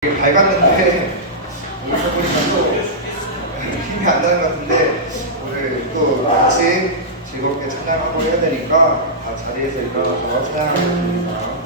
밝았는데 오늘 보니까 또 힘이 안 나는 것 같은데 오늘 또 같이 즐겁게 찬양하고 해야 되니까 다 자리에서 일어나서 찬양하겠습니다.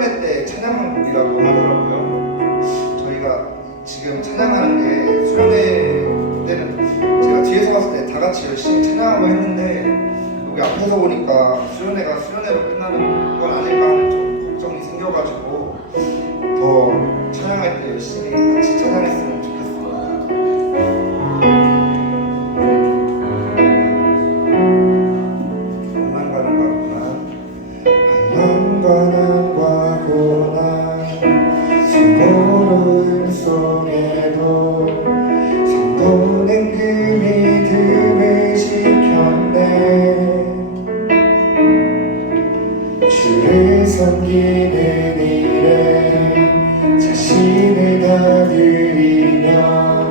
수련회 때 찬양한 곡이라고 하더라고요. 저희가 지금 찬양하는 게 수련회 때는 제가 뒤에서 봤을 때 다 같이 열심히 찬양하고 했는데 여기 앞에서 보니까 수련회가 수련회로 끝나는 건 아닐까 하는 좀 걱정이 생겨가지고 더 찬양할 때 열심히 같이 찬양했으면 좋겠습니다. 고난 과고난 수고로움 속에도 성도는 그 믿음을 지켰네. 주를 섬기는 일에 자신을 다 드리며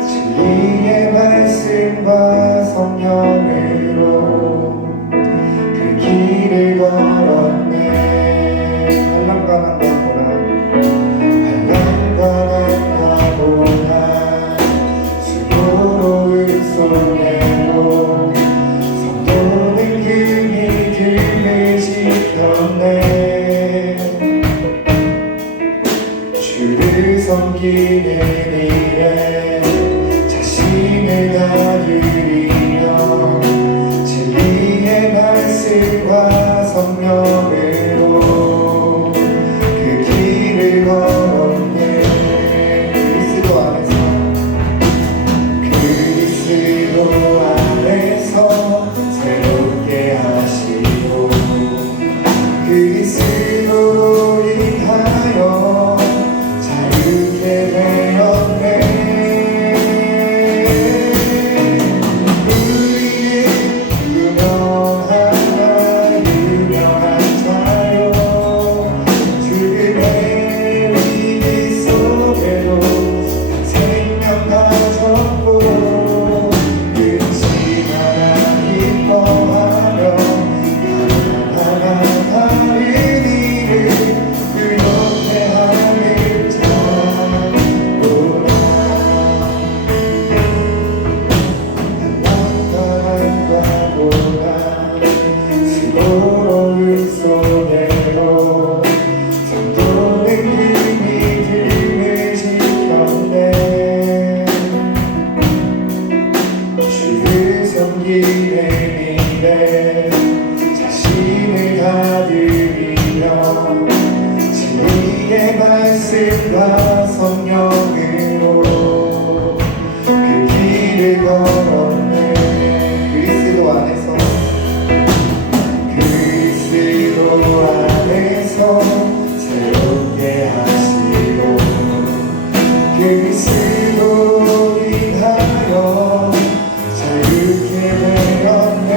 진리의 말씀과 성령으로 그 길을 걸었네. 한란과난 수고로움 속에도 성도는 그 믿음을 지켰네. 주를 섬기는 일에 자신을 다 드리며 진리의 말씀과 성령으로 그 길을 걸었네. 그리스도 안에서 새롭게 하시고 그리스도로 인하여 자유케 되었네. 우리는 유명한 자요 죽음의 위기 속에도 생명 가졌고 끊지 않아 기뻐하며 하나하나 다른 일을 그렇게 하길 찾노라. 한란과난 수고로움 속에도 성도는 그 믿음을 지켰네. 주를 섬기는 일에 자신을 다 드리며 진리의 말씀과 성령으로 그 길을 걸었네. 그리스도 안에서 새롭게 하시고 그리스도로 인하여 자유케 되었네.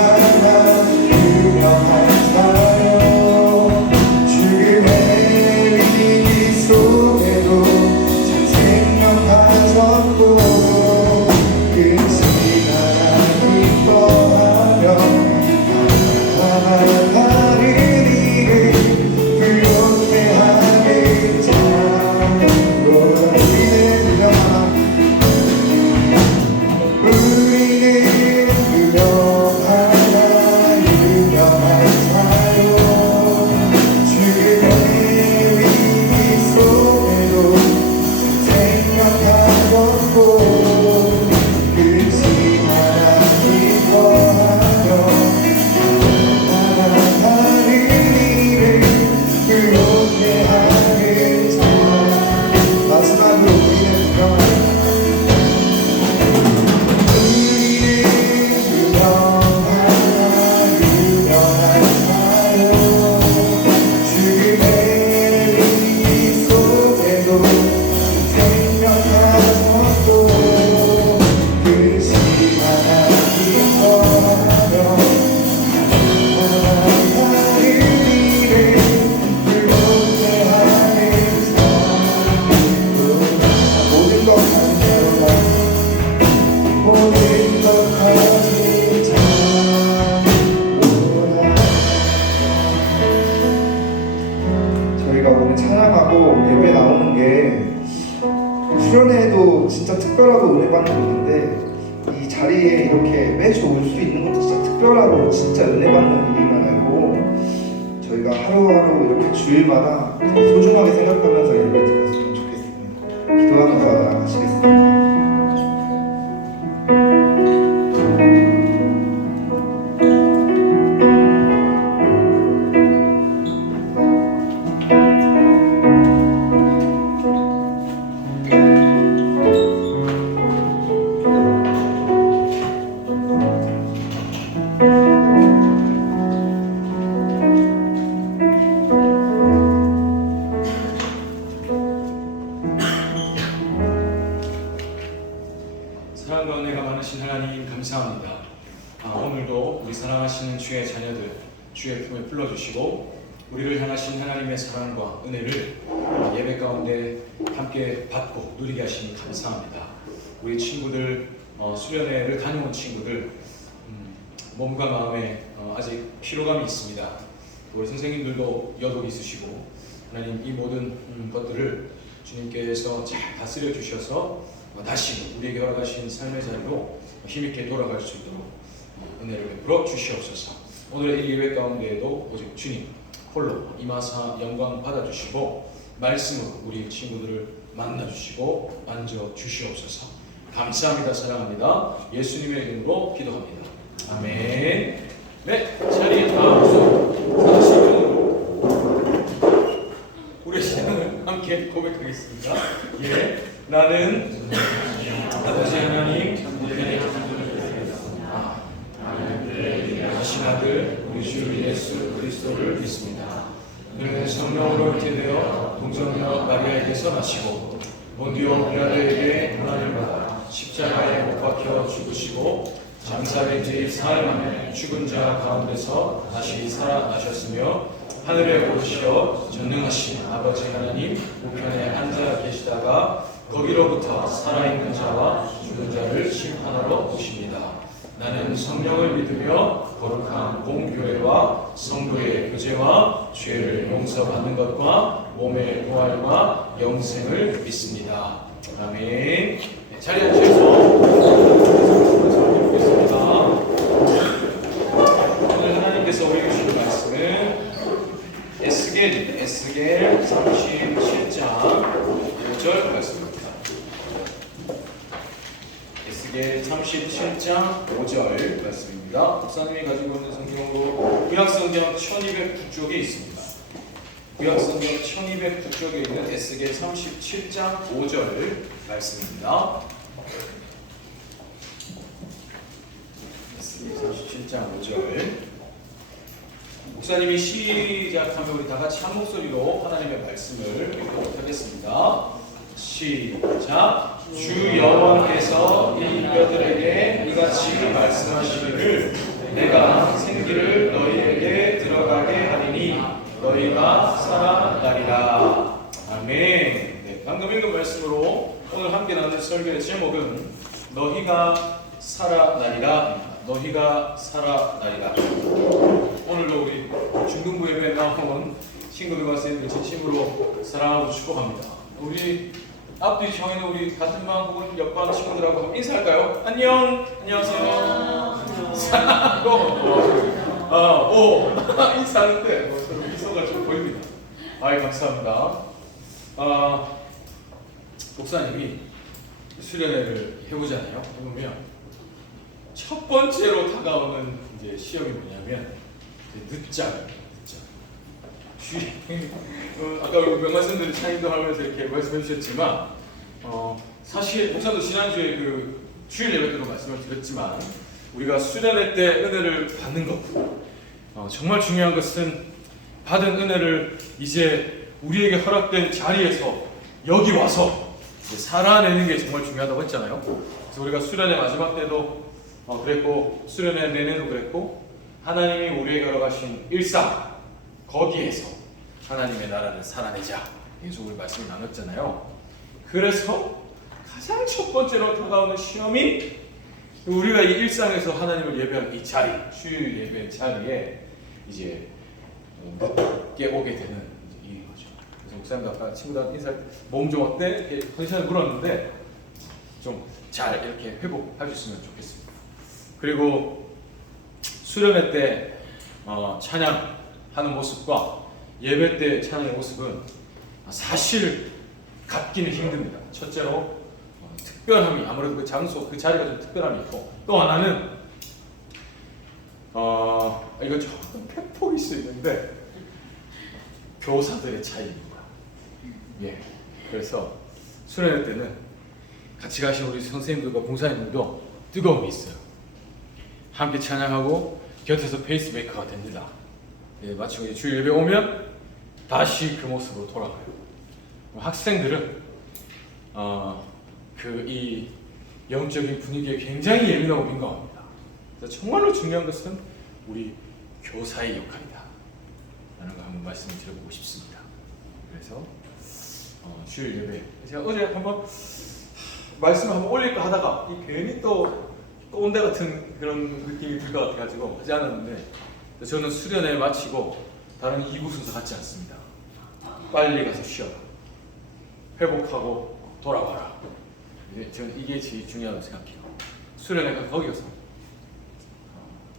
우리는 유명한 자요 죽음의 위기 속에도 참 생명 가졌고 끊지 않아 기뻐하며 특별하고 진짜 은혜 받는 일인 걸 알고 저희가 하루하루 이렇게 주일마다 소중하게 생각하면서 예배 드렸으면 좋겠습니다. 기도하면서 나아가시겠습니다. 사랑과 은혜가 많으신 하나님 감사합니다. 오늘도 우리 사랑하시는 주의 자녀들 주의 품에 불러주시고 우리를 향하신 하나님의 사랑과 은혜를 예배 가운데 함께 받고 누리게 하시니 감사합니다. 우리 친구들 수련회를 다녀온 친구들 몸과 마음에 아직 피로감이 있습니다. 우리 선생님들도 여독이 있으시고 하나님 이 모든 것들을 주님께서 잘 다스려 주셔서 다시 우리에게 허락하신 삶의 자리로 힘있게 돌아갈 수 있도록 은혜를 베풀어 주시옵소서. 오늘의 이 예배 가운데에도 오직 주님 홀로 임하사 영광 받아주시고 말씀으로 우리 친구들을 만나주시고 만져주시옵소서. 감사합니다. 사랑합니다. 예수님의 이름으로 기도합니다. 아멘. 네, 자리에 다 사시고 우리 시간을 함께 고백하겠습니다. 예, 나는 아버지 하나님 하신 아들 우리 주 예수 그리스도를 믿습니다. 그는 성령으로 잉태되어 동정녀 마리아에게서 나시고 본디오 빌라도에게 고난을 받아 십자가에 못 박혀 죽으시고 장사된 지 사흘 만에 죽은 자 가운데서 다시 살아나셨으며 하늘에 오르시어 전능하신 아버지 하나님 우편에 앉아 계시다가 거기로부터 살아있는 자와 죽은 자를 심판하러 오십니다. 나는 성령을 믿으며 거룩한 공교회와 성도의 교제와 죄를 용서받는 것과 몸의 부활과 영생을 믿습니다. 아멘. 네, 자리에 앉으셔서 기도하겠습니다. 오늘 하나님께서 우리에게 주신 말씀은 에스겔 37장 5절 말씀입니다. 에스겔 37장 5절 말씀입니다. 목사님이 가지고 있는 성경으로 구약성경 1209쪽에 있습니다. 구약성경 1209쪽에 있는 에스겔 37장 5절 말씀입니다. 에스겔 37장 5절 목사님이 시작하면 우리 다 같이 한 목소리로 하나님의 말씀을 읽도록 하겠습니다. 시작. 주 여호와께서 이 뼈들에게 이같이 말씀하시기를 내가 생기를 너희에게 들어가게 하리니 너희가 살아나리라. 아멘. 네, 방금 읽은 말씀으로 오늘 함께 나누는 설교의 제목은 너희가 살아나리라. 너희가 살아나리라. 오늘도 우리 중등부 예배에 나온 친구들과 선생님들 진심으로 사랑하고 축복합니다. 우리 앞뒤 정해는 우리 같은 방 혹은 옆방 친구들하고 한번 인사할까요? 안녕! 안녕하세요. 인사하는데 서로 미소가 좀 보입니다. 아이 감사합니다. 목사님이 수련회를 해보잖아요. 해보면 첫 번째로 다가오는 이제 시험이 뭐냐면 늦장. 아까 우리 명말씀들이 차이도 하면서 이렇게 말씀해 주셨지만 사실 목사도 지난주에 그 주일 예배 때도 말씀을 드렸지만 우리가 수련회 때 은혜를 받는 것 정말 중요한 것은 받은 은혜를 이제 우리에게 허락된 자리에서 여기 와서 이제 살아내는 게 정말 중요하다고 했잖아요. 그래서 우리가 수련회 마지막 때도 그랬고 수련회 내내도 그랬고 하나님이 우리에게 허락하신 일상 거기에서 하나님의 나라를 살아내자 계속 우리 말씀을 나눴잖아요. 그래서 가장 첫 번째로 다가오는 시험이 우리가 이 일상에서 하나님을 예배하는 이 자리, 주일 예배 자리에 이제 늦게 오게 되는 일인 거죠. 그래서 목사님도 아까 친구들한테 인사할 때 몸 좀 어때? 이렇게 컨디션을 물었는데 좀 잘 이렇게 회복할 수 있으면 좋겠습니다. 그리고 수련회 때 찬양하는 모습과 예배 때 찬양의 모습은 사실 같기는 힘듭니다. 첫째로 특별함이, 아무래도 그 장소, 그 자리가 좀 특별함이 있고, 또 하나는 이거 조금 팩폭일 수 있는데 교사들의 차이입니다. 예, 그래서 수련회 때는 같이 가신 우리 선생님들과 봉사님들도 뜨거움이 있어요. 함께 찬양하고 곁에서 페이스메이커가 됩니다. 예, 마치고 주일 예배 오면 다시 그 모습으로 돌아가요. 학생들은 이 영적인 분위기에 굉장히 예민하고 민감합니다. 그래서 정말로 중요한 것은 우리 교사의 역할이다 라는 거 한번 말씀을 드려보고 싶습니다. 그래서 주일 예배, 제가 어제 한번 말씀을 한번 올릴까 하다가 괜히 또 꼰대 같은 그런 느낌이 들 것 같아가지고 하지 않았는데, 저는 수련회 마치고 다른 2부 순서 같지 않습니다. 빨리 가서 쉬어라, 회복하고 돌아와라. 저는 이게 제일 중요하다고 생각해요. 수련회가 거기 가서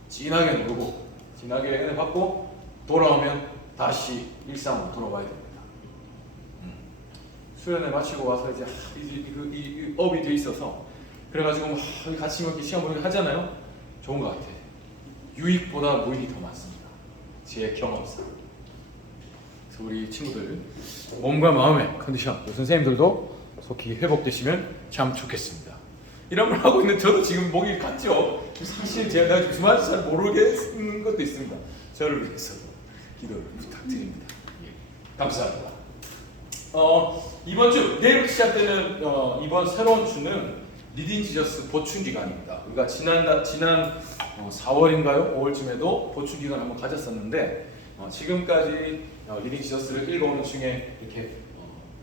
진하게 놀고 진하게 은혜 받고 돌아오면 다시 일상으로 돌아와야 됩니다. 수련회 마치고 와서 이제 이 업이 돼 있어서 그래가지고 같이 이렇게 시간 보내기 하잖아요. 좋은 것 같아. 유익보다 무익이 더 많습니다. 제 경험상. 그래서 우리 친구들 몸과 마음의 컨디션, 선생님들도 속히 회복되시면 참 좋겠습니다. 이런 말 하고 있는 저도 지금 목이 갔죠. 사실 제가 주말 잘 모르겠는 것도 있습니다. 저를 위해서 기도를 부탁드립니다. 예, 감사합니다. 이번 주 내일 시작되는 이번 새로운 주는 리딩 지저스 보충 기간입니다. 우리가 지난 4월인가요? 5월쯤에도 보충 기간 한번 가졌었는데 지금까지 리딩 지저스를 읽어오는 중에 이렇게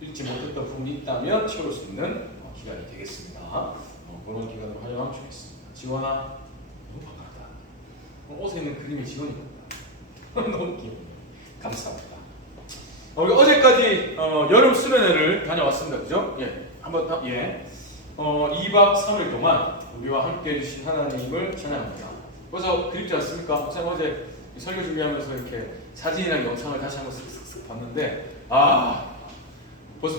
읽지 못했던 부분이 있다면 채울 수 있는 기간이 되겠습니다. 그런 기간으로 활용하면 좋겠습니다. 지원아, 너무 반갑다. 옷에 있는 그림이 지원이거든요. 너무 귀여워요. 감사합니다. 우리 어제까지 여름 수련회를 다녀왔습니다. 그죠? 예, 한번 2박 3일 동안 우리와 함께 해주신 하나님을 찬양합니다. 그래서 그립지 않습니까? 목사님 어제 설교 준비하면서 이렇게 사진이랑 영상을 다시 한번 쓱쓱쓱 봤는데 벌써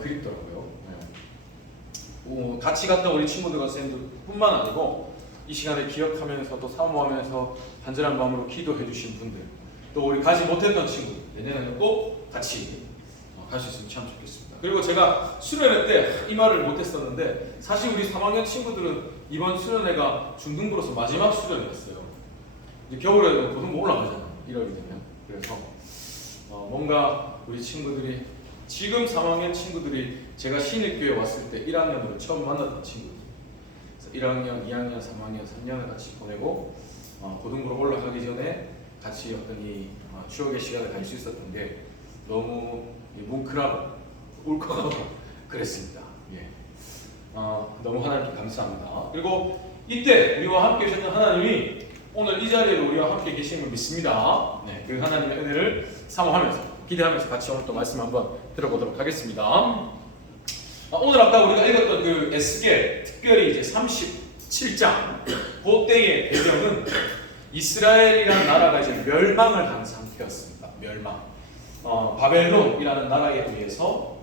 그립더라고요. 네. 같이 갔던 우리 친구들과 선생님들뿐만 아니고 이 시간을 기억하면서 또 사모하면서 간절한 마음으로 기도해 주신 분들, 또 우리 가지 못했던 친구들, 내년에는 또 같이 갈 수 있으면 참 좋겠습니다. 그리고 제가 수련회 때 이 말을 못했었는데 사실 우리 3학년 친구들은 이번 수련회가 중등부로서 마지막 수련회였어요. 이제 겨울에도 고등부 올라가잖아요. 1월이 되면. 그래서 뭔가 우리 친구들이 지금 3학년 친구들이 제가 신입교회 왔을 때 1학년으로 처음 만났던 친구들, 그래서 1학년, 2학년, 3학년, 3년을 같이 보내고 고등부로 올라가기 전에 같이 어떤 이 추억의 시간을 가질 수 있었던 게 너무 뭉클하고 울컥하고 그랬습니다. 예. 너무 하나님께 감사합니다. 그리고 이때 우리와 함께 계셨던 하나님이 오늘 이 자리에 우리와 함께 계심을 믿습니다. 네, 그 하나님의 은혜를 사모하면서 기대하면서 같이 오늘 또 말씀 한번 들어보도록 하겠습니다. 오늘 아까 우리가 읽었던 그 에스겔, 특별히 이제 37장 그때의 배경은 이스라엘이라는 나라가 이제 멸망을 한 상태였습니다. 멸망. 바벨론이라는 나라에 의해서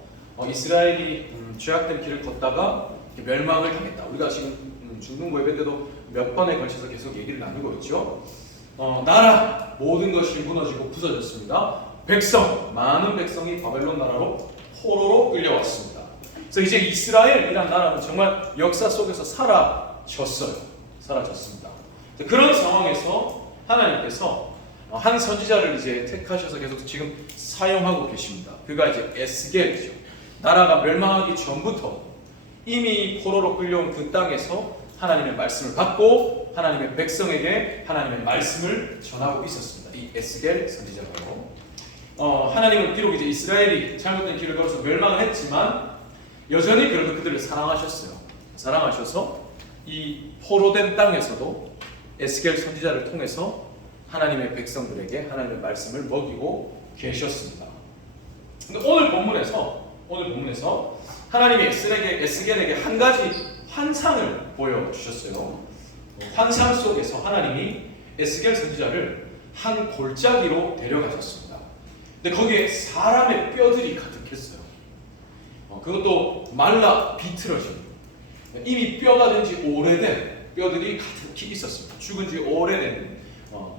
이스라엘이 죄악된 길을 걷다가 멸망을 당했다. 우리가 지금 중등부 예배 때도 몇 번에 걸쳐서 계속 얘기를 나누고 있죠. 나라 모든 것이 무너지고 부서졌습니다. 백성, 많은 백성이 바벨론 나라로 포로로 끌려왔습니다. 그래서 이제 이스라엘이라는 나라는 정말 역사 속에서 사라졌습니다. 그런 상황에서 하나님께서 한 선지자를 이제 택하셔서 계속 지금 사용하고 계십니다. 그가 이제 에스겔이죠. 나라가 멸망하기 전부터 이미 포로로 끌려온 그 땅에서 하나님의 말씀을 받고 하나님의 백성에게 하나님의 말씀을 전하고 있었습니다. 이 에스겔 선지자로 하나님은 비록 이제 이스라엘이 잘못된 길을 걸어서 멸망을 했지만 여전히 그래도 그들을 사랑하셨어요. 사랑하셔서 이 포로된 땅에서도 에스겔 선지자를 통해서 하나님의 백성들에게 하나님의 말씀을 먹이고 계셨습니다. 근데 오늘 본문에서 하나님이 에스겔에게 한 가지 환상을 보여주셨어요. 환상 속에서 하나님이 에스겔 선지자를 한 골짜기로 데려가셨습니다. 근데 거기에 사람의 뼈들이 가득했어요. 그것도 말라 비틀어진, 이미 뼈가 된 지 오래된 뼈들이 가득히 있었습니다. 죽은 지 오래된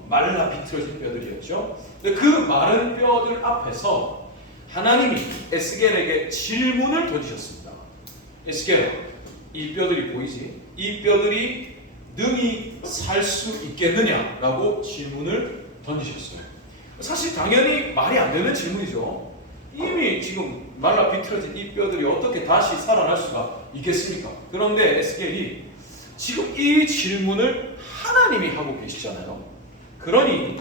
말라 비틀어진 뼈들이었죠. 근데 그 마른 뼈들 앞에서 하나님이 에스겔에게 질문을 던지셨습니다. 에스겔, 이 뼈들이 보이지? 이 뼈들이 능히 살 수 있겠느냐라고 질문을 던지셨어요. 사실 당연히 말이 안 되는 질문이죠. 이미 지금 말라 비틀어진 이 뼈들이 어떻게 다시 살아날 수가 있겠습니까? 그런데 에스겔이 지금 이 질문을 하나님이 하고 계시잖아요. 그러니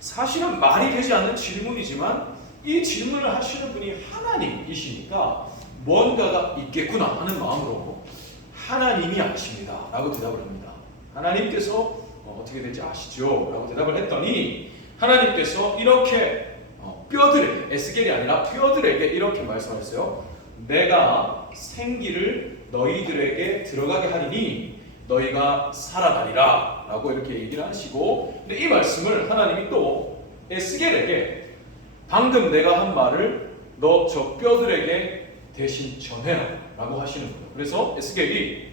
사실은 말이 되지 않는 질문이지만 이 질문을 하시는 분이 하나님이시니까 뭔가가 있겠구나 하는 마음으로 하나님이 아십니다 라고 대답을 합니다. 하나님께서 어떻게 될지 아시죠? 라고 대답을 했더니 하나님께서 이렇게 뼈들에게, 에스겔이 아니라 뼈들에게 이렇게 말씀하셨어요. 내가 생기를 너희들에게 들어가게 하리니 너희가 살아나리라 라고 이렇게 얘기를 하시고, 근데 이 말씀을 하나님이 또 에스겔에게 방금 내가 한 말을 너 저 뼈들에게 대신 전해라 라고 하시는 거예요. 그래서 에스겔이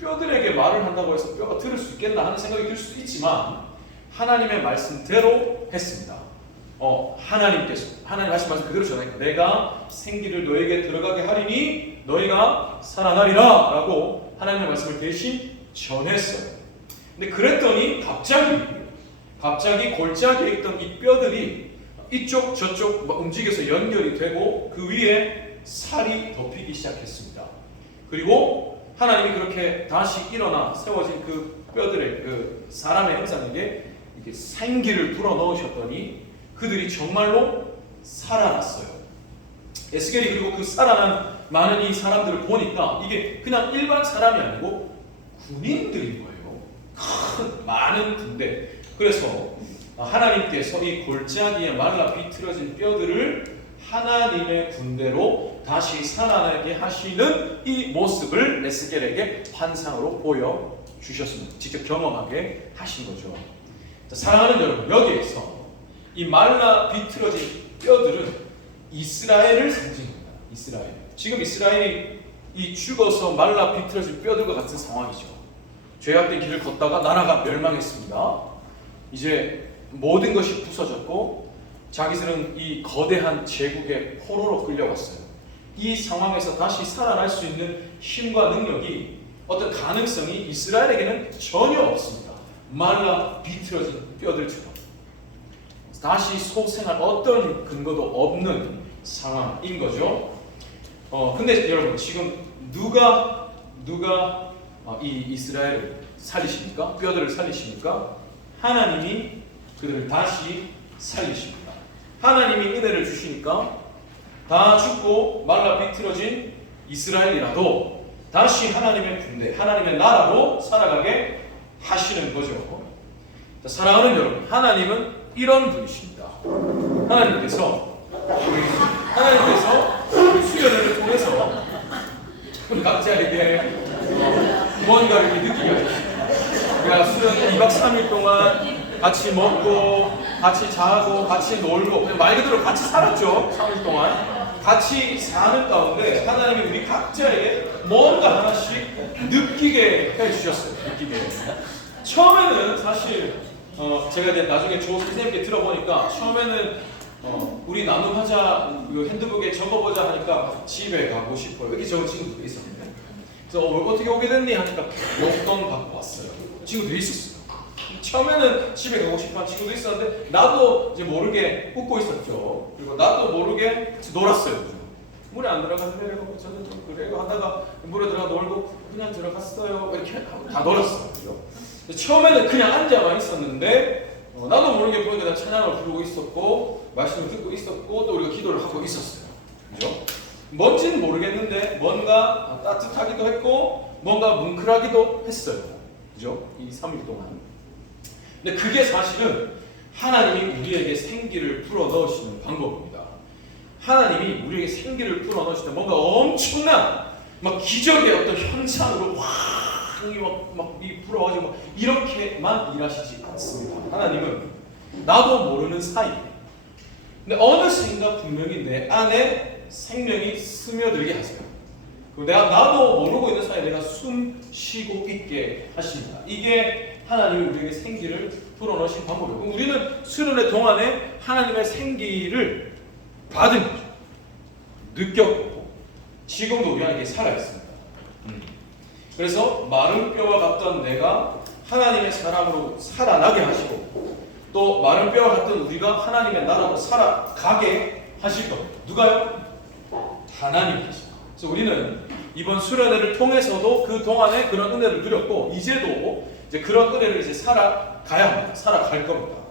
뼈들에게 말을 한다고 해서 뼈가 들을 수 있겠나 하는 생각이 들 수도 있지만 하나님의 말씀대로 했습니다. 하나님 하신 말씀 그대로 전하니까 내가 생기를 너에게 들어가게 하리니 너희가 살아나리라 라고 하나님의 말씀을 대신 전했어요. 근데 그랬더니 갑자기 골짜기에 있던 이 뼈들이 이쪽 저쪽 움직여서 연결이 되고 그 위에 살이 덮이기 시작했습니다. 그리고 하나님이 그렇게 다시 일어나 세워진 그 뼈들의 그 사람의 형상에게 이렇게 생기를 불어넣으셨더니 그들이 정말로 살아났어요. 에스겔이 그리고 그 살아난 많은 이 사람들을 보니까 이게 그냥 일반 사람이 아니고 군인들인 거예요. 큰 많은 군대. 그래서 하나님께서 이 골짜기에 말라 비틀어진 뼈들을 하나님의 군대로 다시 살아나게 하시는 이 모습을 에스겔에게 환상으로 보여주셨습니다. 직접 경험하게 하신 거죠. 자, 사랑하는 여러분, 여기에서 이 말라 비틀어진 뼈들은 이스라엘을 상징합니다. 이스라엘. 지금 이스라엘이 이 죽어서 말라 비틀어진 뼈들과 같은 상황이죠. 죄악된 길을 걷다가 나라가 멸망했습니다. 이제 모든 것이 부서졌고 자기들은 이 거대한 제국의 포로로 끌려갔어요. 이 상황에서 다시 살아날 수 있는 힘과 능력이, 어떤 가능성이 이스라엘에게는 전혀 없습니다. 말라 비틀어진 뼈들처럼 다시 소생할 어떤 근거도 없는 상황인 거죠. 근데 여러분, 지금 누가 이 이스라엘을 살리십니까? 뼈들을 살리십니까? 하나님이 그들을 다시 살리십니다. 하나님이 은혜를 주시니까 다 죽고 말라 비틀어진 이스라엘이라도 다시 하나님의 군대, 하나님의 나라로 살아가게 하시는 거죠. 자, 사랑하는 여러분, 하나님은 이런 분이십니다. 하나님께서 수련회를 통해서 각자에게 무언가를 느끼게 하셨습니다. 우리가 수련 2박 3일 동안 같이 먹고 같이 자고 같이 놀고 말 그대로 같이 살았죠. 3일 동안 같이 사는 가운데 하나님이 우리 각자에게 뭔가 하나씩 느끼게 해주셨어요. 처음에는 사실 제가 이제 나중에 조 선생님께 들어보니까 처음에는 우리 나눔하자, 핸드북에 적어보자 하니까 집에 가고 싶어요. 이렇게 적은 친구들이 있었는데, 그래서 어떻게 오게 됐니 하니까 용돈 받고 왔어요. 친구들이 있었어요. 처음에는 집에 가고 싶어하는 친구도 있었는데 나도 이제 모르게 웃고 있었죠. 그리고 나도 모르게 놀았어요. 물에 안 들어가서 저는 좀 그래요 하다가 물에 들어가 놀고 그냥 들어갔어요. 이렇게 하고 다 놀았어요. 처음에는 그냥 앉아만 있었는데 나도 모르게 보니까 나 찬양을 부르고 있었고 말씀을 듣고 있었고 또 우리가 기도를 하고 있었어요. 그죠? 뭔지는 모르겠는데 뭔가 따뜻하기도 했고 뭔가 뭉클하기도 했어요. 그죠? 이 3일 동안. 근데 그게 사실은 하나님이 우리에게 생기를 불어넣으시는 방법입니다. 하나님이 우리에게 생기를 불어넣으실 때 뭔가 엄청난 막 기적의 어떤 현상으로 확 땅이 막이 불어가지고 막 이렇게만 일하시지 않습니다. 하나님은 나도 모르는 사이. 근데 어느 순간 분명히 내 안에 생명이 스며들게 하세요. 그리고 나도 모르고 있는 사이에 내가 숨 쉬고 있게 하십니다. 이게 하나님이 우리에게 생기를 불어넣으신 방법이에요. 그럼 우리는 수련의 동안에 하나님의 생기를 받은 거죠. 느꼈고 지금도 우리 안에 살아 있습니다. 그래서 마른 뼈와 같던 내가 하나님의 사람으로 살아나게 하시고 또 마른 뼈와 같던 우리가 하나님의 나라로 살아가게 하실 겁니다. 누가요? 하나님이십니다. 그래서 우리는 이번 수련회를 통해서도 그 동안에 그런 은혜를 누렸고 이제도 이제 그런 은혜를 이제 살아가야 합니다. 살아갈 겁니다.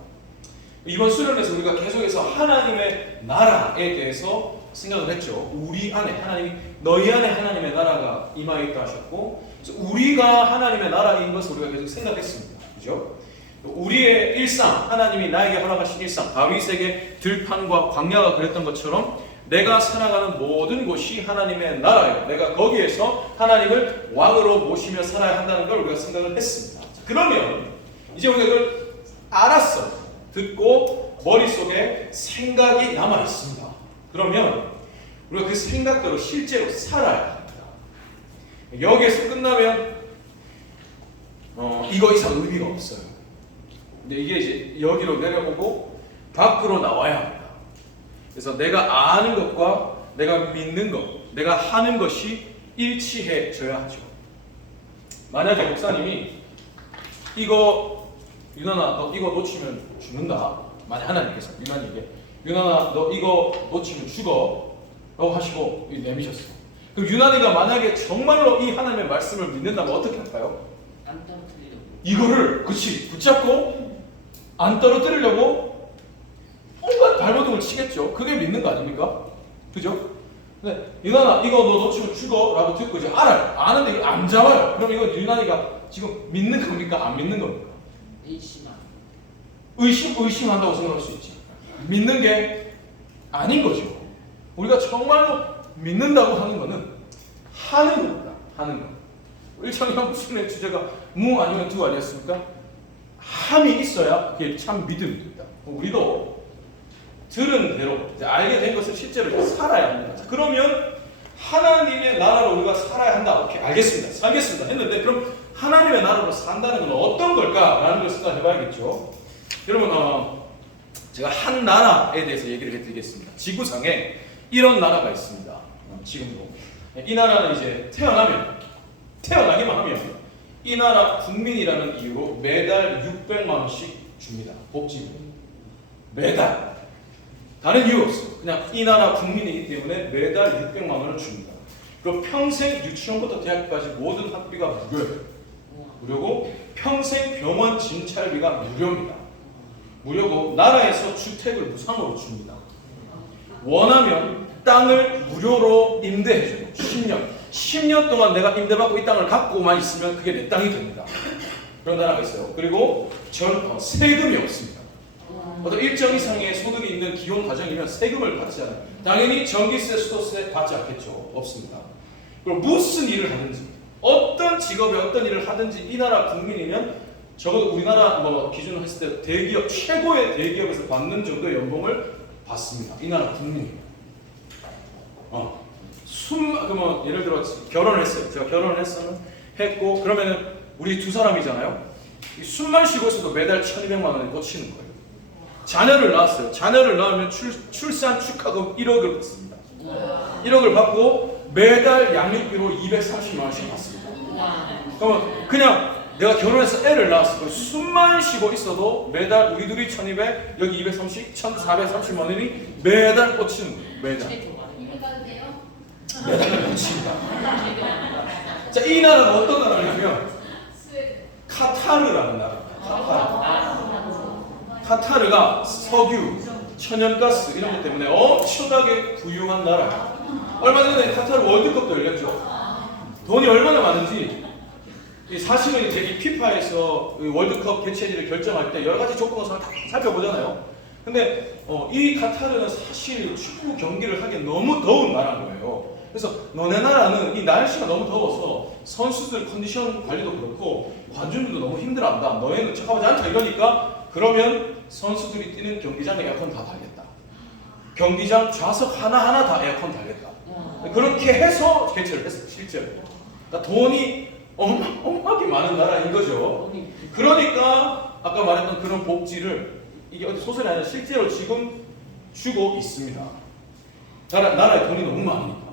이번 수련회에서 우리가 계속해서 하나님의 나라에 대해서 생각을 했죠. 우리 안에 하나님이 너희 안에 하나님의 나라가 임하여 있다 하셨고 그래서 우리가 하나님의 나라인 것을 우리가 계속 생각했습니다. 그죠? 우리의 일상, 하나님이 나에게 허락하신 일상, 다윗에게 들판과 광야가 그랬던 것처럼 내가 살아가는 모든 곳이 하나님의 나라예요. 내가 거기에서 하나님을 왕으로 모시며 살아야 한다는 걸 우리가 생각을 했습니다. 그러면 이제 우리가 그걸 알았어. 듣고 머릿속에 생각이 남아 있습니다. 그러면 우리가 그 생각대로 실제로 살아야 합니다. 여기에서 끝나면 이거 이상 의미가 없어요. 근데 이게 이제 여기로 내려오고 밖으로 나와야 합니다. 그래서 내가 아는 것과 내가 믿는 것, 내가 하는 것이 일치해져야 하죠. 만약에 목사님이 이거 유나나 너 이거 놓치면 죽는다. 만약 하나님께서 유나에게 유나나 너 이거 놓치면 죽어 라고 하시고 내미셨어. 그럼 유나이가 만약에 정말로 이 하나님의 말씀을 믿는다면 어떻게 할까요? 안 떨어뜨리려고. 이거를 그치 붙잡고 안 떨어뜨리려고 온갖 발버둥을 치겠죠. 그게 믿는 거 아닙니까? 그죠? 근데 유나나 이거 너 놓치면 죽어 라고 듣고 이제 알아요. 아는데 이거 안 잡아요. 그럼 이건 유나이가 지금 믿는 겁니까? 안 믿는 겁니까? 의심한다고 생각할 수 있지. 믿는 게 아닌 거죠. 우리가 정말로 믿는다고 하는 거는 하는 겁니다. 하는 거. 1창의 수련의 주제가 무 아니면 두 아니었습니까? 함이 있어야 그게 참 믿음입니다. 우리도 들은 대로 이제 알게 된 것을 실제로 살아야 합니다. 자, 그러면 하나님의 나라로 우리가 살아야 한다. 오케이, 알겠습니다. 살겠습니다. 했는데 그럼 하나님의 나라로 산다는 건 어떤 걸까라는 걸 생각해봐야겠죠. 여러분, 제가 한 나라에 대해서 얘기를 해드리겠습니다. 지구상에 이런 나라가 있습니다. 지금도 이 나라는 이제 태어나기만 하면 이 나라 국민이라는 이유로 매달 600만 원씩 줍니다. 복지금 매달. 다른 이유 없어요. 그냥 이 나라 국민이기 때문에 매달 600만 원을 줍니다. 그리고 평생 유치원부터 대학까지 모든 학비가 무료예요. 무료고 평생 병원 진찰비가 무료입니다. 무료고 나라에서 주택을 무상으로 줍니다. 원하면 땅을 무료로 임대해줘요. 10년 동안 내가 임대받고 이 땅을 갖고만 있으면 그게 내 땅이 됩니다. 그런 나라가 있어요. 그리고 세금이 없습니다. 어떤 일정 이상의 소득이 있는 기혼 가정이면 세금을 받지 않아요. 당연히 전기세, 수도세 받지 않겠죠. 없습니다. 그리고 무슨 일을 하든지 어떤 직업에 어떤 일을 하든지 이 나라 국민이면 적어도 우리나라 기준으로 했을 때 대기업, 최고의 대기업에서 받는 정도의 연봉을 받습니다. 이 나라 국민입니다. 그러면 예를 들어 결혼을 했어요. 제가 결혼을 했고 그러면은 우리 두 사람이잖아요. 숨만 쉬고 있어도 매달 1,200만 원에 꽂히는 거예요. 자녀를 낳았어요. 자녀를 낳으면 출산 축하금 1억을 받습니다. 1억을 받고 매달 양육비로 230만 원씩 받습니다. 그러면 그냥 내가 결혼해서 애를 낳았어요. 숨만 쉬고 있어도 매달 우리 둘이 1,200, 여기 230, 1,430만 원이 매달 꽂히는 거예요. 매달. 매달 꽂힙니다. 자, 이 나라는 어떤 나라냐면 카타르라는 나라입니다. 카타르가 석유, 천연가스 이런 것 때문에 엄청나게 부유한 나라예요. 얼마 전에 카타르 월드컵도 열렸죠. 돈이 얼마나 많은지 사실은 이제 이 피파에서 월드컵 개최지를 결정할 때 여러 가지 조건을 살펴보잖아요. 근데 이 카타르는 사실 축구 경기를 하기엔 너무 더운 나라인 거예요. 그래서 너네 나라는 이 날씨가 너무 더워서 선수들 컨디션 관리도 그렇고 관중들도 너무 힘들어한다. 너희는 착하지 않다 이러니까 그러면 선수들이 뛰는 경기장에 에어컨 다 달겠다. 경기장 좌석 하나하나 다 에어컨 달겠다. 그렇게 해서 개최를 했어요. 실제로. 그러니까 돈이 엄하게 많은 나라인 거죠. 그러니까 아까 말했던 그런 복지를 이게 어디 소설이 아니라 실제로 지금 주고 있습니다. 나라에 돈이 너무 많으니까.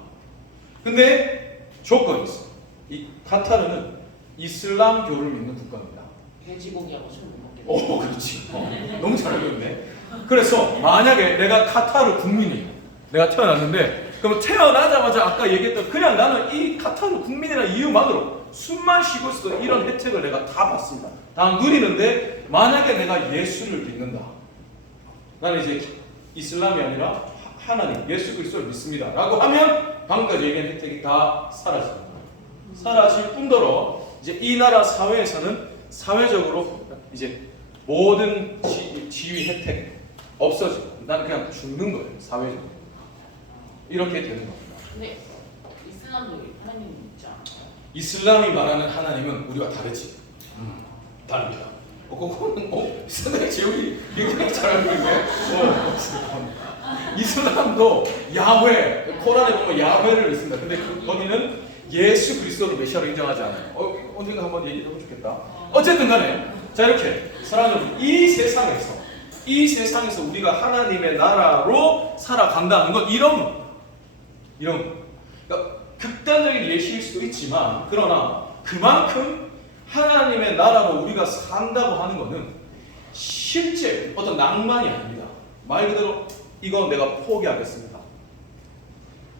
근데 조건이 있어. 이 카타르는 이슬람교를 믿는 국가입니다. 돼지고기하고 술 못 먹게. 그렇지. 너무 잘 알고 있네. 그래서 만약에 내가 카타르 국민이에요. 내가 태어났는데 그럼 태어나자마자 아까 얘기했던 그냥 나는 이 카타르 국민이라는 이유만으로 숨만 쉬고 있어도 이런 혜택을 내가 다 받습니다. 다 누리는데 만약에 내가 예수를 믿는다. 나는 이제 이슬람이 아니라 하나님, 예수 그리스도를 믿습니다. 라고 하면 방금까지 얘기한 혜택이 다 사라집니다. 사라질 뿐더러 이제 이 나라 사회에서는 사회적으로 이제 모든 지위 혜택 없어지고 나는 그냥 죽는 거예요. 사회적으로. 이렇게 되는 겁니다. 근데 이슬람도 하나님 있지 않아요? 이슬람이 말하는 하나님은 우리와 다르지. 다릅니다. 그거는 상당히 제국이 굉장히 잘 알고 있네. 이슬람도 야훼, 코란에 보면 야훼를 믿습니다. 근데 거기는 예수 그리스도를 메시아로 인정하지 않아요. 언젠가 한번 얘기해보면 좋겠다. 어쨌든 간에 자 이렇게 사랑하는 여러분, 이 세상에서 우리가 하나님의 나라로 살아간다는 건 이런 그러니까 극단적인 예시일 수도 있지만 그러나 그만큼 하나님의 나라로 우리가 산다고 하는 것은 실제 어떤 낭만이 아닙니다. 말 그대로 이거 내가 포기하겠습니다.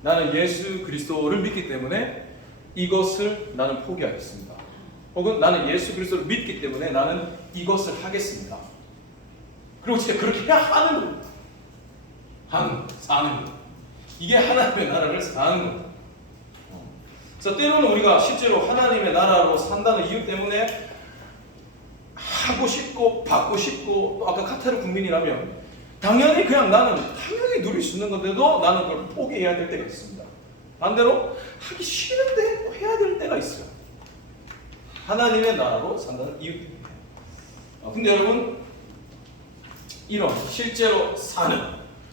나는 예수 그리스도를 믿기 때문에 이것을 나는 포기하겠습니다. 혹은 나는 예수 그리스도를 믿기 때문에 나는 이것을 하겠습니다. 그리고 진짜 그렇게 해야 하는 겁니다. 사는 것. 이게 하나님의 나라를 사는 겁니다. 그래서 때로는 우리가 실제로 하나님의 나라로 산다는 이유 때문에 하고 싶고 받고 싶고 또 아까 카타르 국민이라면 당연히 그냥 나는 당연히 누릴 수 있는 건데도 나는 그걸 포기해야 될 때가 있습니다. 반대로 하기 싫은데 또 해야 될 때가 있어요. 하나님의 나라로 산다는 이유 때문에. 근데 여러분 이런 실제로 사는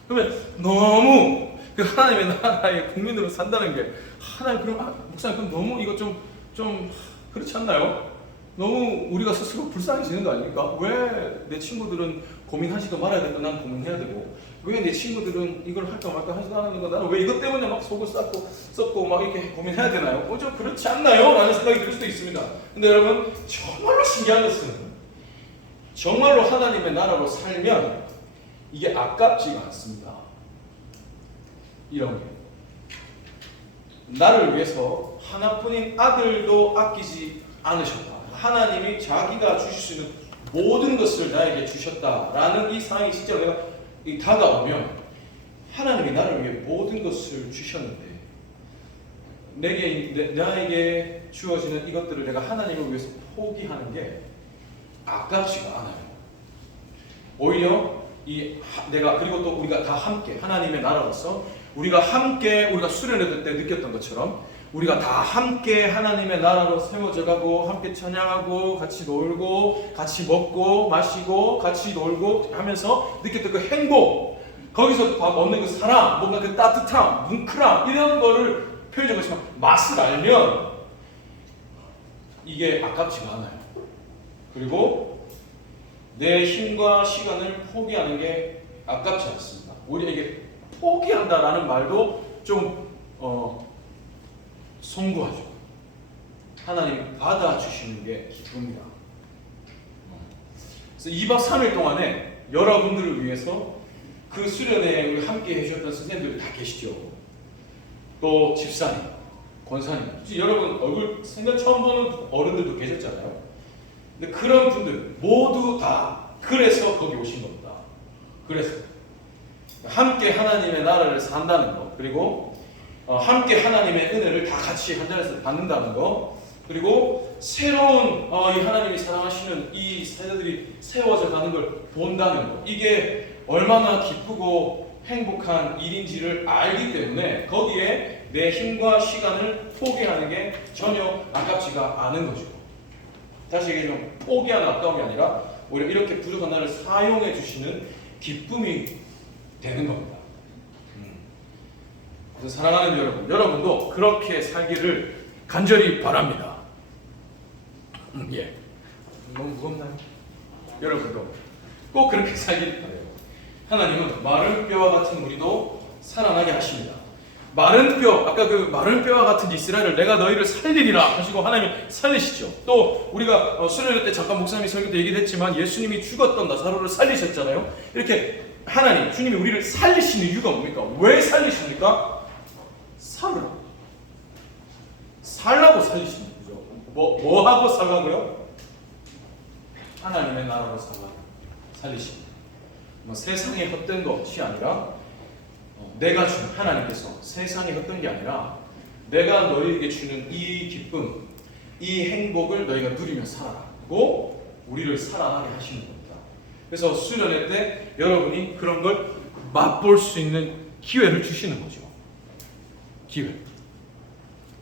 그러면 너무 그 하나님의 나라의 국민으로 산다는 게 하나님 그럼 목사님 그럼 너무 이거 좀 그렇지 않나요? 너무 우리가 스스로 불쌍해지는 거 아닙니까? 왜 내 친구들은 고민하지도 말아야 되고 난 고민해야 되고 왜 내 친구들은 이걸 할까 말까 하지도 않는 거 나는 왜 이것 때문에 막 속을 썩고 막 이렇게 고민해야 되나요? 좀 그렇지 않나요? 라는 생각이 들 수도 있습니다. 근데 여러분 정말로 신기한 것은 정말로 하나님의 나라로 살면 이게 아깝지가 않습니다. 이런 게 나를 위해서 하나뿐인 아들도 아끼지 않으셨다. 하나님이 자기가 주실 수 있는 모든 것을 나에게 주셨다라는 이 상황이 진짜 내가 다가오면 하나님이 나를 위해 모든 것을 주셨는데 나에게 주어지는 이것들을 내가 하나님을 위해서 포기하는 게 아깝지가 않아요. 오히려 그리고 또 우리가 다 함께 하나님의 나라로서 우리가 수련회 때 느꼈던 것처럼 우리가 다 함께 하나님의 나라로 세워져 가고 함께 찬양하고 같이 놀고 같이 먹고 마시고 같이 놀고 하면서 느꼈던 그 행복 거기서 얻는 그 사랑 뭔가 그 따뜻함 뭉클함 이런 거를 표현한 것이지만 맛을 알면 이게 아깝지가 않아요. 그리고 내 힘과 시간을 포기하는 게 아깝지 않습니다. 우리에게 포기한다라는 말도 좀 송구하죠. 하나님이 받아주시는 게 기쁩니다. 그래서 2박 3일 동안에 여러분들을 위해서 그 수련회에 우리 함께 해주셨던 선생님들이 다 계시죠. 또 집사님, 권사님, 여러분 얼굴 생전 처음 보는 어른들도 계셨잖아요. 근데 그런 분들 모두 다 그래서 거기 오신 겁니다. 그래서 함께 하나님의 나라를 산다는 것, 그리고 함께 하나님의 은혜를 다 같이 한 자리에서 받는다는 것, 그리고 새로운 이 하나님이 사랑하시는 이 세대들이 세워져 가는 걸 본다는 것, 이게 얼마나 기쁘고 행복한 일인지를 알기 때문에 거기에 내 힘과 시간을 포기하는 게 전혀 아깝지가 않은 거죠. 다시 얘기하면 포기하는 아까움이 아니라 오히려 이렇게 부족한 나를 사용해 주시는 기쁨이 되는 겁니다. 그래서 사랑하는 여러분, 여러분도 그렇게 살기를 간절히 바랍니다. 예. 너무 무겁나요? 여러분도 꼭 그렇게 살기를 바라요. 하나님은 마른 뼈와 같은 우리도 살아나게 하십니다. 마른 뼈, 아까 그 마른 뼈와 같은 이스라엘을 내가 너희를 살리리라 하시고 하나님이 살리시죠. 또 우리가 수련회 때 잠깐 목사님이 설교 때 얘기했지만 예수님이 죽었던 나사로를 살리셨잖아요. 이렇게 하나님, 주님이 우리를 살리시는 이유가 뭡니까? 왜 살리십니까? 살라고 살리시는 거죠. 뭐 하고 살라고요? 하나님의 나라로 살리십니다. 세상에 헛된 것이 아니라 내가 준 하나님께서 세상에 헛된 게 아니라 내가 너희에게 주는 이 기쁨, 이 행복을 너희가 누리며 살아가고 우리를 살아나게 하시는 겁니다. 그래서 수련회 때 여러분이 그런 걸 맛볼 수 있는 기회를 주시는 거죠. 기회.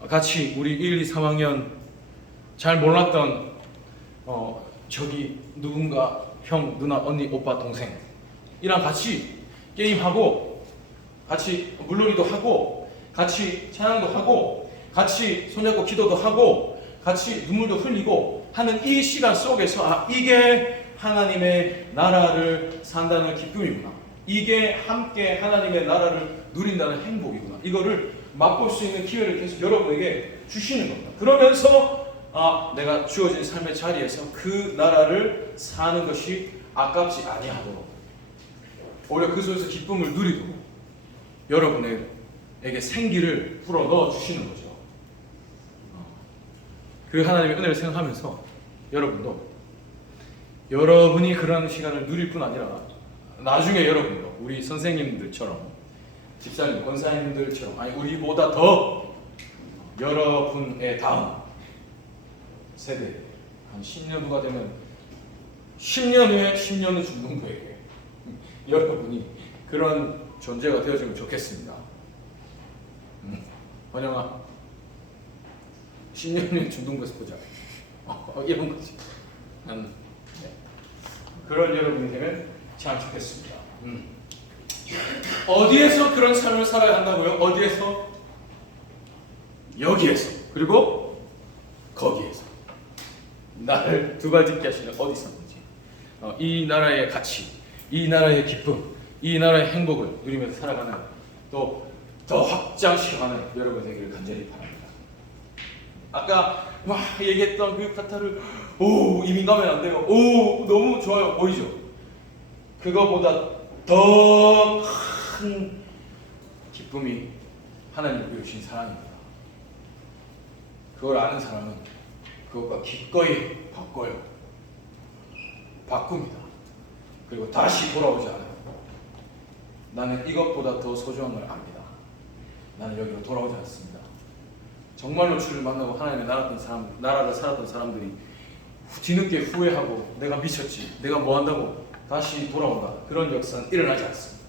같이 우리 1, 2, 3학년 잘 몰랐던 저기 누군가 형, 누나, 언니, 오빠, 동생이랑 같이 게임하고 같이 물놀이도 하고 같이 찬양도 하고 같이 손잡고 기도도 하고 같이 눈물도 흘리고 하는 이 시간 속에서 이게 하나님의 나라를 산다는 기쁨이구나. 이게 함께 하나님의 나라를 누린다는 행복이구나. 이거를 맛볼 수 있는 기회를 계속 여러분에게 주시는 겁니다. 그러면서 내가 주어진 삶의 자리에서 그 나라를 사는 것이 아깝지 아니하도록 오히려 그 속에서 기쁨을 누리도록 여러분에게 생기를 불어 넣어 주시는 거죠. 그 하나님의 은혜를 생각하면서 여러분도 여러분이 그런 시간을 누릴 뿐 아니라 나중에 여러분도 우리 선생님들처럼 집사님, 권사님들처럼 우리보다 더 여러분의 다음 세대 한 10년 후가 되면 10년 후에 10년 후 중동부에게 여러분이 그런 존재가 되어주면 좋겠습니다. 번영아 10년 후에 중동부에서 보자. 이런 거지. 그런 여러분이 되면 참 좋겠습니다. 어디에서 그런 삶을 살아야 한다고요? 어디에서? 여기에서. 그리고 거기에서. 나를 두 발 딛게 하시는 어디서든지 이 나라의 가치, 이 나라의 기쁨, 이 나라의 행복을 누리면서 살아가는 또 더 확장시켜가는 여러분 되기를 간절히 바랍니다. 아까 막 얘기했던 그 카타르 이민 가면 안 돼요. 너무 좋아요. 보이죠? 그거보다 더 큰 기쁨이 하나님이 주신 사랑입니다. 그걸 아는 사람은 그것과 기꺼이 바꿉니다. 그리고 다시 돌아오지 않아요. 나는 이것보다 더 소중한 걸 압니다. 나는 여기로 돌아오지 않습니다. 정말로 주를 만나고 하나님의 나라를 살았던 사람들이 뒤늦게 후회하고 내가 미쳤지, 내가 뭐 한다고 다시 돌아온다. 그런 역사는 일어나지 않습니다.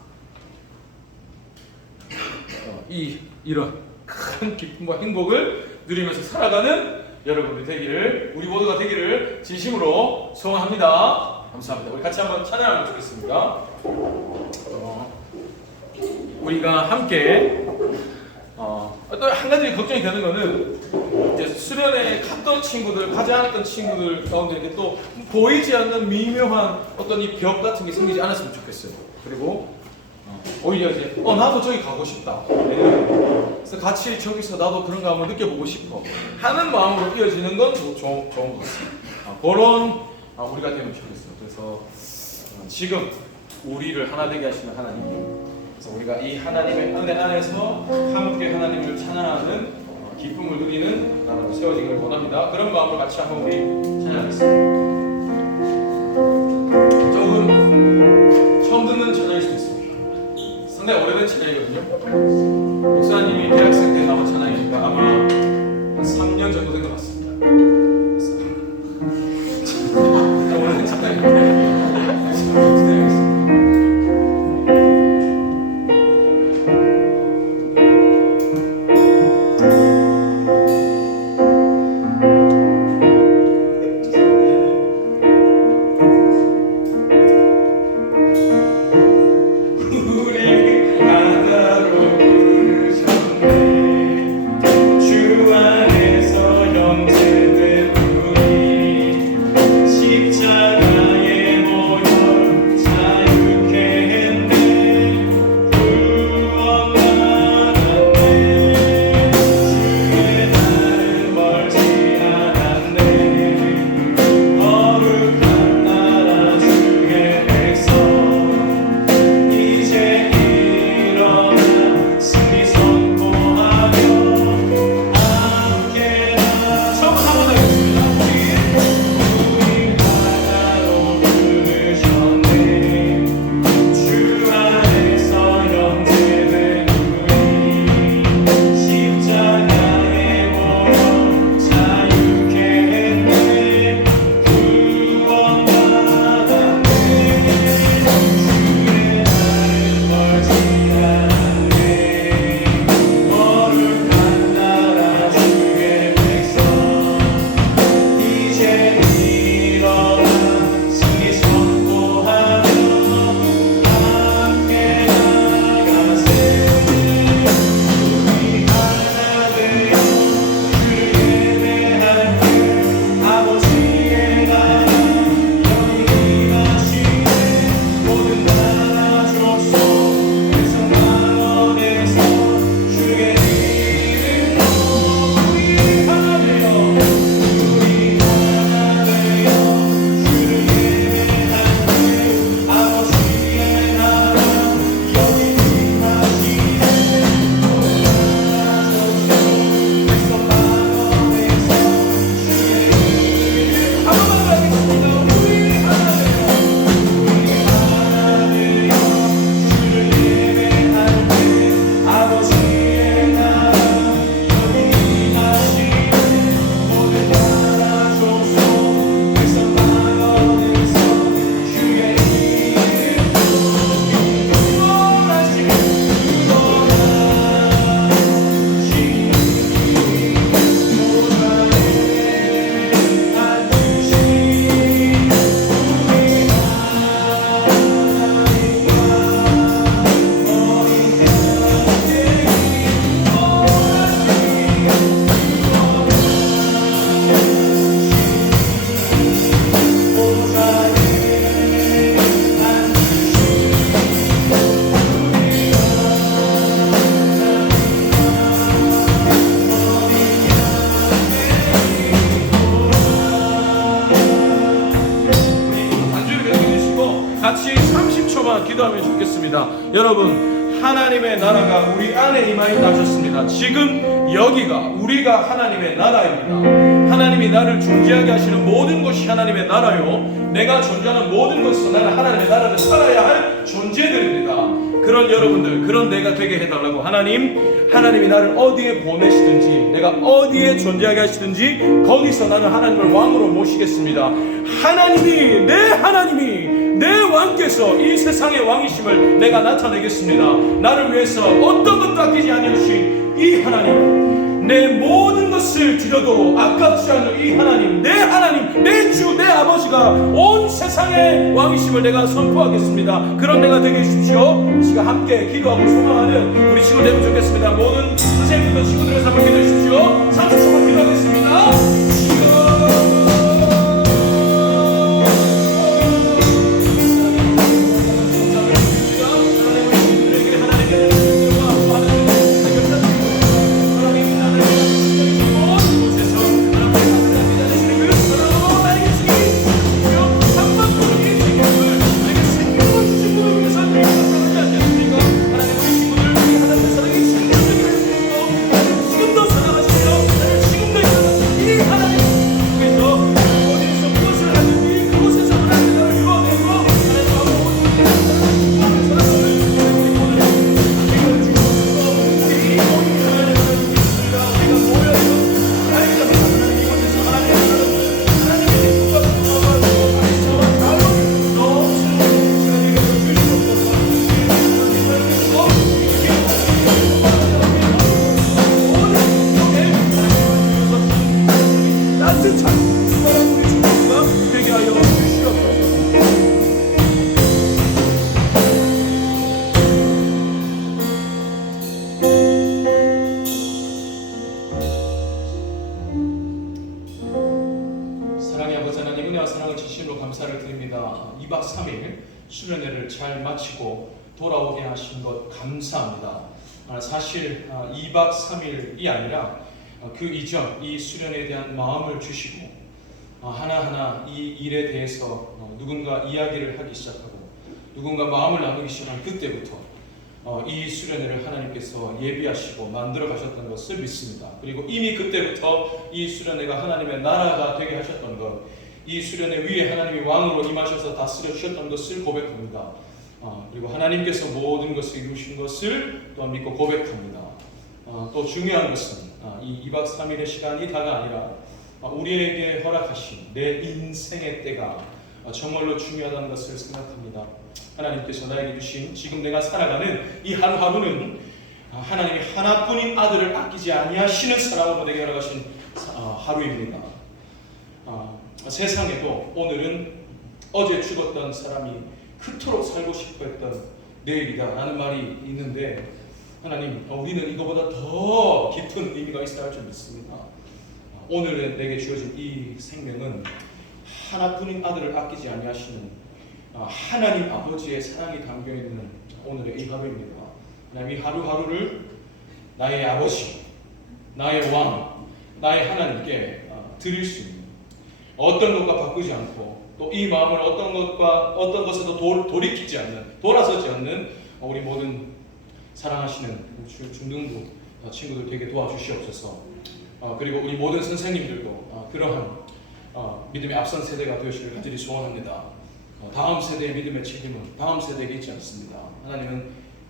이런 큰 기쁨과 행복을 누리면서 살아가는 여러분들 되기를, 우리 모두가 되기를 진심으로 소원합니다. 감사합니다. 우리 같이 한번 찬양하면 좋겠습니다. 우리가 함께 또 한 가지 걱정이 되는 거는 이제 수련회 갔던 친구들, 가지 않았던 친구들 가운데 이렇게 또 보이지 않는 미묘한 어떤 이 벽 같은 게 생기지 않았으면 좋겠어요. 그리고 오히려 이제 나도 저기 가고 싶다. 그래서 같이 저기서 나도 그런 거 한번 느껴보고 싶어 하는 마음으로 이어지는 건 좋은 것 같습니다. 그런 우리가 되면 좋겠어요. 그래서 지금 우리를 하나 되게 하시는 하나님, 그래서 우리가 이 하나님의 은혜 안에서 함께 하나님을 찬양하는 기쁨을 누리는 나라로 세워지기를 원합니다. 그런 마음으로 같이 한번 우리 찬양하겠습니다. 조금 처음 듣는 찬양일 수도 있습니다. 상당히 오래된 찬양이거든요. 목사님이 대학생 때 나온 찬양이니까 아마 한 3년 정도 된 것 같습니다. 오래된 찬양인데 30초만 기도하면 좋겠습니다. 여러분, 하나님의 나라가 우리 안에 임하였다 하셨습니다. 지금 여기가 우리가 하나님의 나라입니다. 하나님이 나를 존재하게 하시는 모든 것이 하나님의 나라요, 내가 존재하는 모든 것은 나는 하나님의 나라를 살아야 할 존재들입니다. 그런 여러분들, 그런 내가 되게 해달라고 하나님이 나를 어디에 보내시든지, 내가 어디에 존재하게 하시든지 거기서 나는 하나님을 왕으로 모시겠습니다. 하나님이 내 왕께서 이 세상의 왕이심을 내가 나타내겠습니다. 나를 위해서 어떤 것도 아끼지 아니하신 이 하나님, 내 모든 것을 드려도 아깝지 않은 이 하나님, 내 주, 내 아버지가 온 세상의 왕이심을 내가 선포하겠습니다. 그런 내가 되게 해주십시오. 시간 함께 기도하고 소망하는 우리 친구들 되면 좋겠습니다. 모든 선생님들, 친구들에서 한번 기도해 주십시오. 30초만 기도하겠습니다. 감사를 드립니다. 2박 3일 수련회를 잘 마치고 돌아오게 하신 것 감사합니다. 사실 2박 3일이 아니라 그 이전 이 수련회에 대한 마음을 주시고 하나하나 이 일에 대해서 누군가 이야기를 하기 시작하고 누군가 마음을 나누기 시작한 그때부터 이 수련회를 하나님께서 예비하시고 만들어 가셨던 것을 믿습니다. 그리고 이미 그때부터 이 수련회가 하나님의 나라가 되게 하셨던 것, 이 수련회 위에 하나님이 왕으로 임하셔서 다스려 주셨던 것을 고백합니다. 그리고 하나님께서 모든 것을 이루신 것을 또한 믿고 고백합니다. 또 중요한 것은 이 2박 3일의 시간이 다가 아니라 우리에게 허락하신 내 인생의 때가 정말로 중요하다는 것을 생각합니다. 하나님께서 나에게 주신 지금 내가 살아가는 이 하루하루는 하나님이 하나뿐인 아들을 아끼지 아니하시는 사람으로 내게 허락하신 하루입니다. 세상에도 오늘은 어제 죽었던 사람이 그토록 살고 싶어 했던 내일이다 라는 말이 있는데, 하나님 우리는 이거보다 더 깊은 의미가 있어야 할 줄 믿습니다. 오늘 내게 주어진 이 생명은 하나뿐인 아들을 아끼지 아니하시는 하나님 아버지의 사랑이 담겨있는 오늘의 이 하루입니다. 하나님 이 하루하루를 나의 아버지, 나의 왕, 나의 하나님께 드릴 수 있는, 어떤 것과 바꾸지 않고 또 이 마음을 어떤 것에도 돌이키지 않는, 돌아서지 않는 우리 모든 사랑하시는 중등부 친구들 되게 도와주시옵소서. 그리고 우리 모든 선생님들도 그러한 믿음의 앞선 세대가 되시길 간절히 소원합니다. 다음 세대의 믿음의 책임은 다음 세대에게 있지 않습니다. 하나님은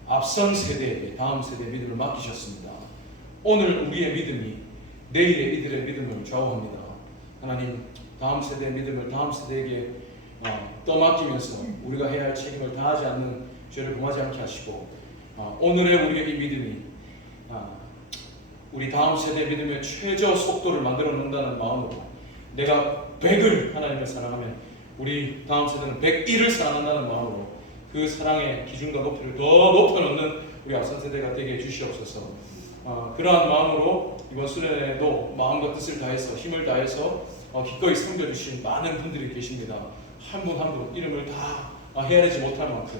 앞선 세대에게 다음 세대의 믿음을 맡기셨습니다. 오늘 우리의 믿음이 내일의 이들의 믿음을 좌우합니다. 하나님 다음 세대의 믿음을 다음 세대에게 떠맡기면서 우리가 해야 할 책임을 다하지 않는 죄를 범하지 않게 하시고, 오늘의 우리의 이 믿음이 우리 다음 세대의 믿음의 최저 속도를 만들어 놓는다는 마음으로 내가 100을 하나님을 사랑하면 우리 다음 세대는 101을 사랑한다는 마음으로 그 사랑의 기준과 높이를 더 높여놓는 우리 앞선 세대가 되게 해주시옵소서. 그러한 마음으로 이번 수련회에도 마음과 뜻을 다해서 힘을 다해서 기꺼이 섬겨주신 많은 분들이 계십니다. 한 분 한 분 이름을 다 헤아리지 못할 만큼,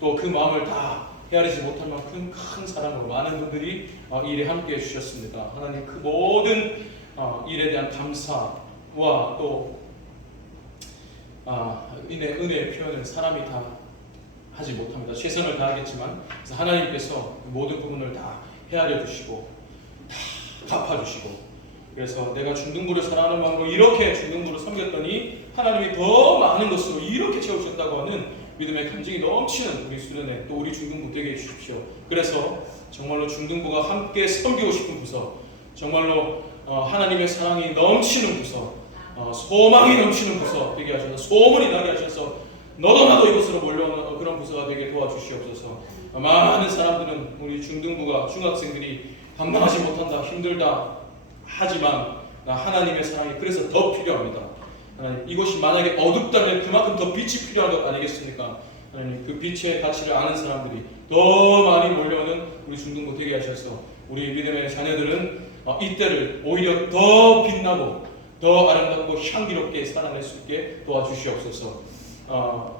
또 그 마음을 다 헤아리지 못할 만큼 큰 사랑으로 많은 분들이 이 일에 함께 해주셨습니다. 하나님 그 모든 일에 대한 감사와 또 은혜의 표현은 사람이 다 하지 못합니다. 최선을 다하겠지만 그래서 하나님께서 모든 부분을 다 헤아려 주시고 다 갚아주시고 그래서 내가 중등부를 사랑하는 마음으로 이렇게 중등부를 섬겼더니 하나님이 더 많은 것으로 이렇게 채우신다고 하는 믿음의 감정이 넘치는 우리 수련회 또 우리 중등부 되게 해주십시오. 그래서 정말로 중등부가 함께 섬기고 싶은 부서 정말로 하나님의 사랑이 넘치는 부서 소망이 넘치는 부서 되게 하셔서 소문이 나게 하셔서 너도 나도 이곳으로 몰려오는 그런 부서가 되게 도와주시옵소서. 많은 사람들은 우리 중등부가 중학생들이 감당하지 못한다 힘들다 하지만 하나님의 사랑이 그래서 더 필요합니다. 하나님, 이곳이 만약에 어둡다면 그만큼 더 빛이 필요한 것 아니겠습니까? 하나님, 그 빛의 가치를 아는 사람들이 더 많이 몰려오는 우리 중등부 되게 하셔서 우리 믿음의 자녀들은 이때를 오히려 더 빛나고 더 아름답고 향기롭게 살아낼 수 있게 도와주시옵소서.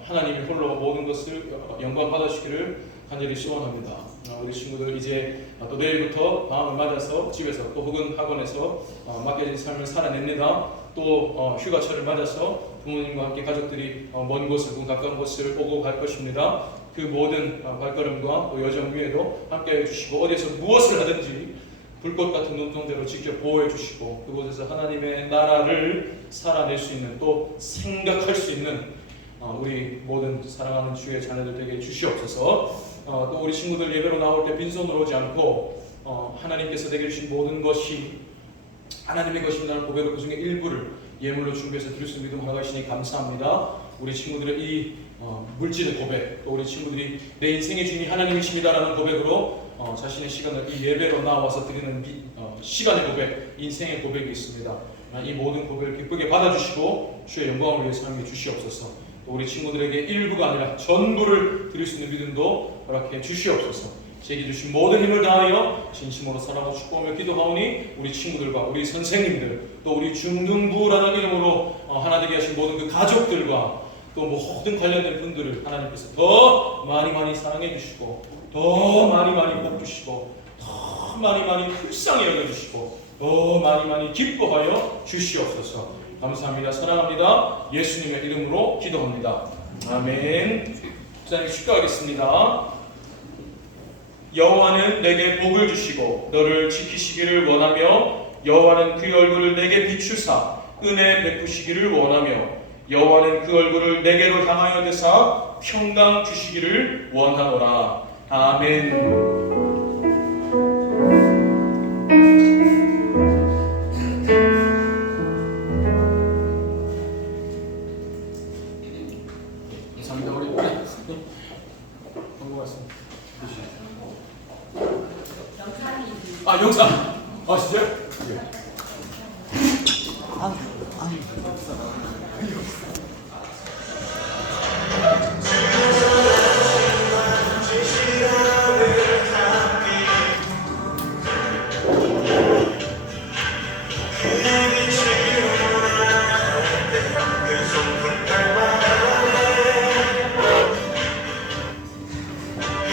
하나님이 홀로 모든 것을 영광 받으시기를 간절히 소원합니다. 우리 친구들 이제 또 내일부터 마음을 맞아서 집에서 또 혹은 학원에서 맡겨진 삶을 살아냅니다. 또 휴가철을 맞아서 부모님과 함께 가족들이 먼 곳을 혹은 가까운 곳을 오고 갈 것입니다. 그 모든 발걸음과 또 여정 위에도 함께해 주시고 어디에서 무엇을 하든지 불꽃 같은 눈동자로 직접 보호해 주시고 그곳에서 하나님의 나라를 살아낼 수 있는 또 생각할 수 있는 우리 모든 사랑하는 주의 자녀들 되게 주시옵소서. 또 우리 친구들 예배로 나올 때 빈손으로 오지 않고 하나님께서 내게 주신 모든 것이 하나님의 것입니다는 고백으로 그 중에 일부를 예물로 준비해서 드릴 수 있는 믿음 허락하시니 감사합니다. 우리 친구들의 이 물질의 고백 또 우리 친구들이 내 인생의 주인이 하나님이십니다라는 고백으로 자신의 시간을 이 예배로 나와서 드리는 시간의 고백, 인생의 고백이 있습니다. 이 모든 고백을 기쁘게 받아주시고 주의 영광을 위해 사용해 주시옵소서. 우리 친구들에게 일부가 아니라 전부를 드릴 수 있는 믿음도 허락해 주시옵소서. 제게 주신 모든 힘을 다하여 진심으로 사랑하고 축복하며 기도하오니 우리 친구들과 우리 선생님들 또 우리 중등부라는 이름으로 하나 되게 하신 모든 그 가족들과 또 모든 관련된 분들을 하나님께서 더 많이 사랑해 주시고 더 많이 복 주시고 더 많이 불쌍히 여겨 주시고 더 많이 기뻐하여 주시옵소서. 감사합니다. 사랑합니다. 예수님의 이름으로 기도합니다. 아멘. 목사님 축도하겠습니다. 여호와는 내게 복을 주시고 너를 지키시기를 원하며 여호와는 그 얼굴을 내게 비추사 은혜 베푸시기를 원하며 여호와는 그 얼굴을 내게로 향하여 드사 평강 주시기를 원하노라. 아멘. 영상. 진짜요? 네. 이